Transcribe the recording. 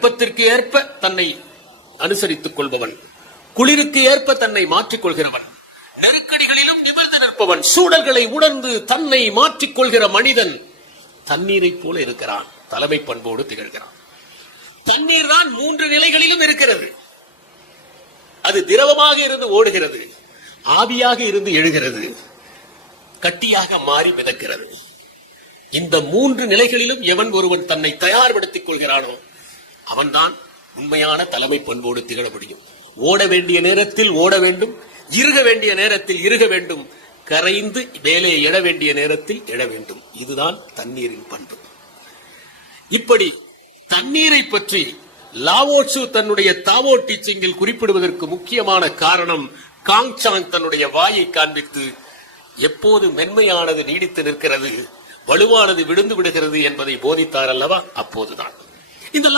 வெப்பத்திற்கு ஏற்ப தன்னை அனுசரித்துக் கொள்பவன், குளிருக்கு ஏற்ப தன்னை மாற்றிக் கொள்கிறவன், நெருக்கடிகளிலும் நிமிர்ந்து நிற்பவன், சூழல்களை உணர்ந்து தன்னை மாற்றிக்கொள்கிற மனிதன் தண்ணீரை போல இருக்கிறான். தலைமை பண்போடு திகழ்கிறான். தண்ணீர் தான் 3 நிலைகளிலும் இருக்கிறது. அது திரவமாக இருந்து ஓடுகிறது, ஆவியாக இருந்து எழுகிறது, கட்டியாக மாறி மிதக்கிறது. இந்த 3 நிலைகளிலும் எவன் ஒருவன் தன்னை தயார்படுத்திக் கொள்கிறானோ அவன்தான் உண்மையான தலைமை பண்போடு திகழ முடியும். ஓட வேண்டிய நேரத்தில் ஓட வேண்டும், இருக வேண்டிய நேரத்தில் இருக வேண்டும், கரைந்து மேலே எழ வேண்டிய நேரத்தில் எழ வேண்டும். இதுதான் தண்ணீரின் பண்பு. இப்படி தண்ணீரை பற்றி லாவோட்சு தன்னுடைய தாவோ டீச்சிங்கில் குறிப்பிடுவதற்கு முக்கியமான காரணம், காங்சாங் தன்னுடைய வாயை காண்பித்து எப்போது மென்மையானது நீடித்து நிற்கிறது, வலுவானது விழுந்து விடுகிறது என்பதை போதித்தார் அல்லவா? அப்போதுதான் இந்த